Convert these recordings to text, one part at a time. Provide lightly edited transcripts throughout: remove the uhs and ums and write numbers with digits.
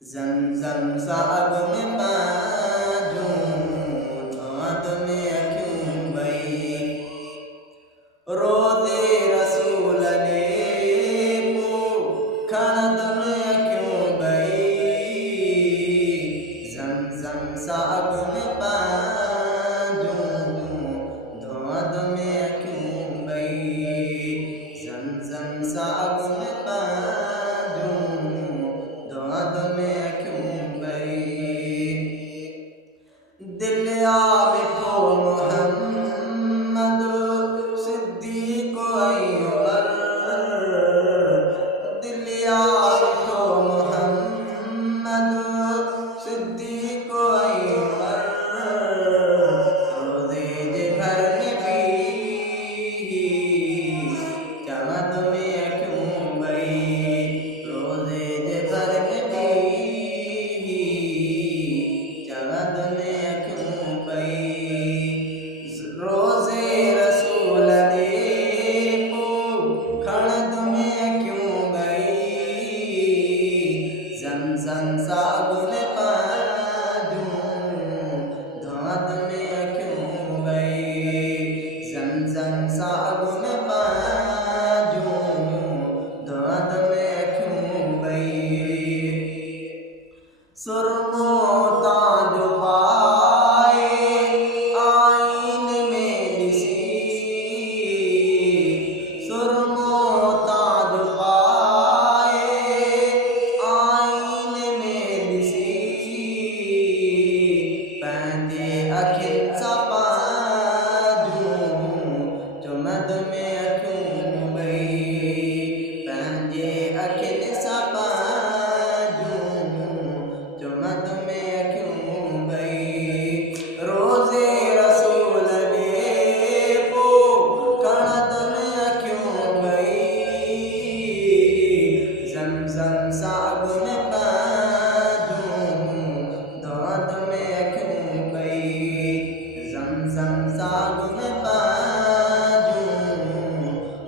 ज़मज़म सा अब में बाजूं धौंध में क्यों गई रोज़े रसूल ने खणद में क्यों गई ज़मज़म सा अब में बाजूं धौंध में क्यों गई ज़मज़म सा अब में बाजूं धौंध में क्यों गई दिल आ मिठो मोहम्मद सिद्दीक़ अकबर दिल आ मिठो मोहम्मद सिद्दीक़ अकबर रोज़े जे भर में भी चमद में क्यों गई रोज़े जे भर में भी चमद में क्यों गई रोज़े रसूल ने खणद में क्यों गई ज़मज़म सा अब में बाजूं धौंध में क्यों गई ज़मज़म सा अब में बाजूं धौंध में क्यों गई सुरमो ताज पाए आईने में दिसी सुरमो ताज पाए आईने में दिसी पैंदे अखिल सा बाजूं चमद में क्यों गई पैंदे अखिल सा बाजूं चमद में क्यों गई रोज़े रसूल ने खणद में क्यों गई ज़मज़म सा अब में बाजूं धौंध में क्यों गई ज़मज़म सा अब में बाजूं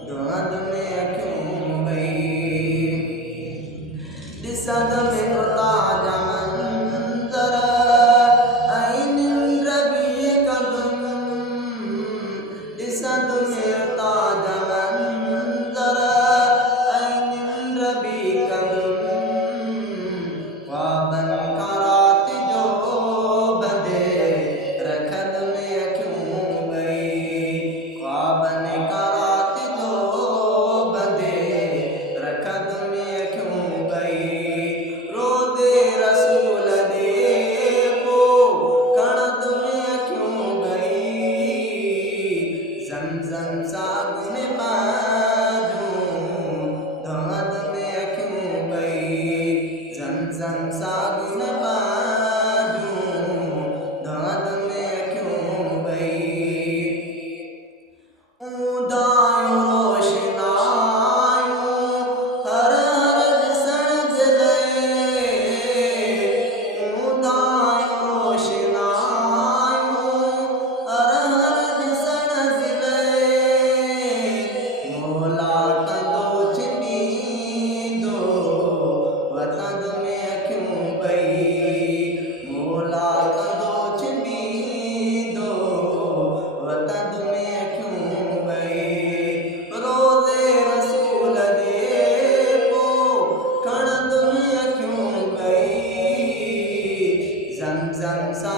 धौंध में क्यों गई दिसद में ताजा मंज़र ऐन रबी कदम दिसद में ताजा मंज़र ऐन रबी कदम ख्वाबन का रात जो बंदे रखद में क्यों गई ख्वाबन का रात जो बंदे रखद में क्यों गई रोज़े रसूल ने खणद में क्यों गई ज़मज़म सा अब में बाजूं धौंध में क्यों गई ज़मज़म सा अब में बाजूं धौंध में क्यों गई ऊंदायूं रोशनायूं हर हर दिसण दिले ऊंदायूं रोशनायूं हर हर दिसण दिले मौला कंदो चिनींदो वतन में क्यों गई मौला कंदो चिनींदो वतन में क्यों गई रोज़े रसूल ने खणद में क्यों गई ज़मज़म सा